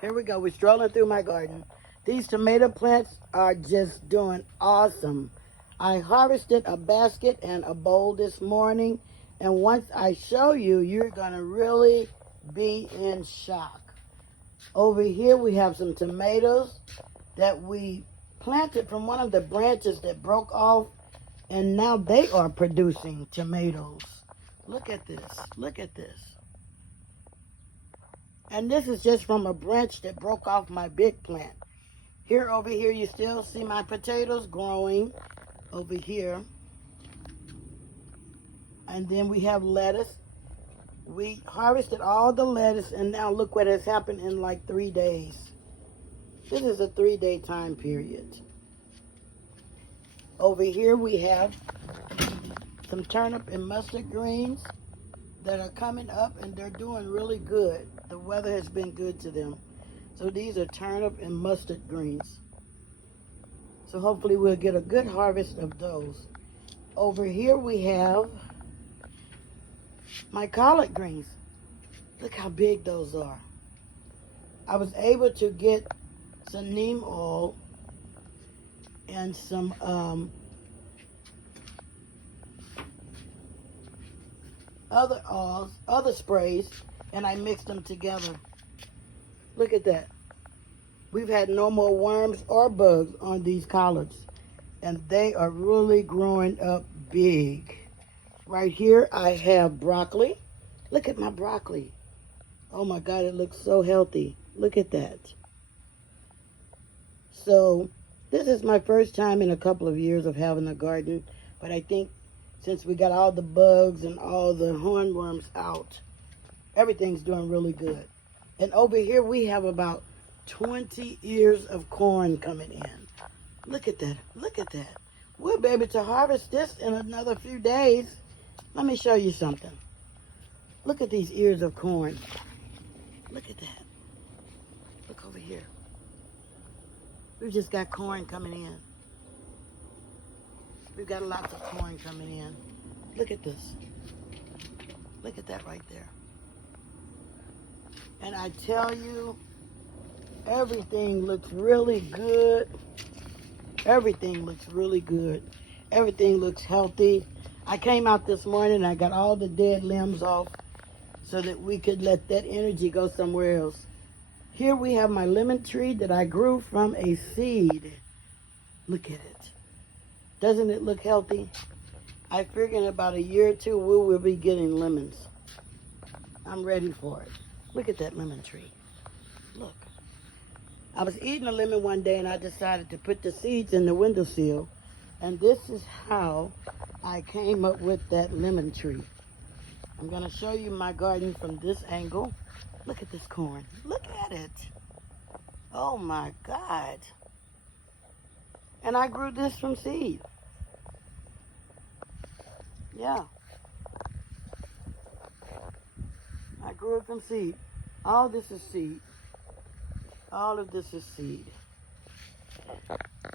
Here we go. We're strolling through my garden. These tomato plants are just doing awesome. I harvested a basket and a bowl this morning, and once I show you, you're going to really be in shock. Over here we have some tomatoes that we planted from one of the branches that broke off, and now they are producing tomatoes. Look at this. Look at this. And this is just from a branch that broke off my big plant. Over here, you still see my potatoes growing over here. And then we have lettuce. We harvested all the lettuce, and now look what has happened in like 3 days. This is a 3-day time period. Over here, we have some turnip and mustard greens that are coming up, and they're doing really good. The weather has been good to them. So these are turnip and mustard greens. So hopefully we'll get a good harvest of those. Over here we have my collard greens. Look how big those are. I was able to get some neem oil and some other oils, other sprays, and I mixed them together. Look at that. We've had no more worms or bugs on these collards, and they are really growing up big. Right here I have broccoli. Look at my broccoli. Oh my God, it looks so healthy. Look at that. So this is my first time in a couple of years of having a garden, but I think since we got all the bugs and all the hornworms out, everything's doing really good. And over here we have about 20 ears of corn coming in. Look at that. Look at that. We'll be able to harvest this in another few days. Let me show you something. Look at these ears of corn. Look at that. Look over here. We've just got corn coming in. We've got lots of corn coming in. Look at this. Look at that right there. And I tell you, everything looks really good. Everything looks really good. Everything looks healthy. I came out this morning and I got all the dead limbs off so that we could let that energy go somewhere else. Here we have my lemon tree that I grew from a seed. Look at it. Doesn't it look healthy? I figure in about a year or two we will be getting lemons. I'm ready for it. Look at that lemon tree. Look. I was eating a lemon one day and I decided to put the seeds in the windowsill. And this is how I came up with that lemon tree. I'm going to show you my garden from this angle. Look at this corn. Look at it. Oh my God. And I grew this from seed. Yeah. I grew it from seed. All this is seed. All of this is seed.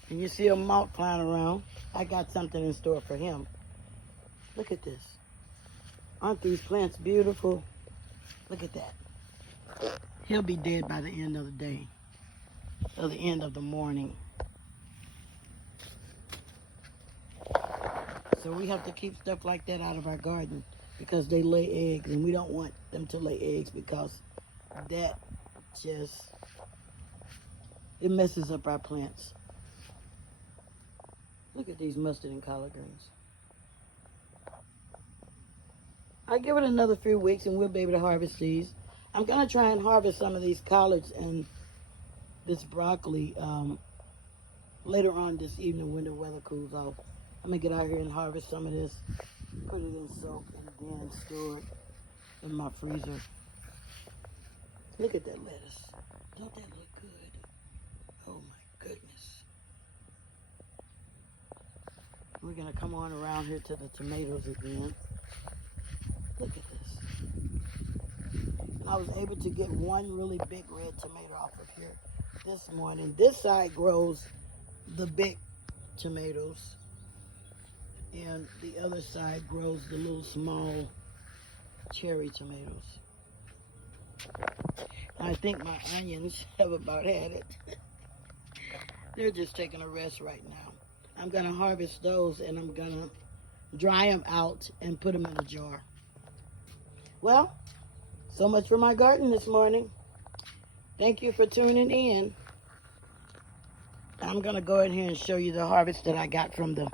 And you see a moth flying around. I got something in store for him. Look at this. Aren't these plants beautiful? Look at that. He'll be dead by the end of the day. Or the end of the morning. So we have to keep stuff like that out of our garden because they lay eggs, and we don't want them to lay eggs because that just, it messes up our plants. Look at these mustard and collard greens. I give it another few weeks and we'll be able to harvest these. I'm going to try and harvest some of these collards and this broccoli later on this evening when the weather cools off. I'm going to get out here and harvest some of this, put it in soak, and then store it in my freezer. Look at that lettuce. Don't that look good? Oh my goodness. We're going to come on around here to the tomatoes again. Look at this. I was able to get one really big red tomato off of here this morning. This side grows the big tomatoes, and the other side grows the little small cherry tomatoes. I think my onions have about had it. They're just taking a rest right now. I'm going to harvest those and I'm going to dry them out and put them in a jar. Well, so much for my garden this morning. Thank you for tuning in. I'm going to go in here and show you the harvest that I got from the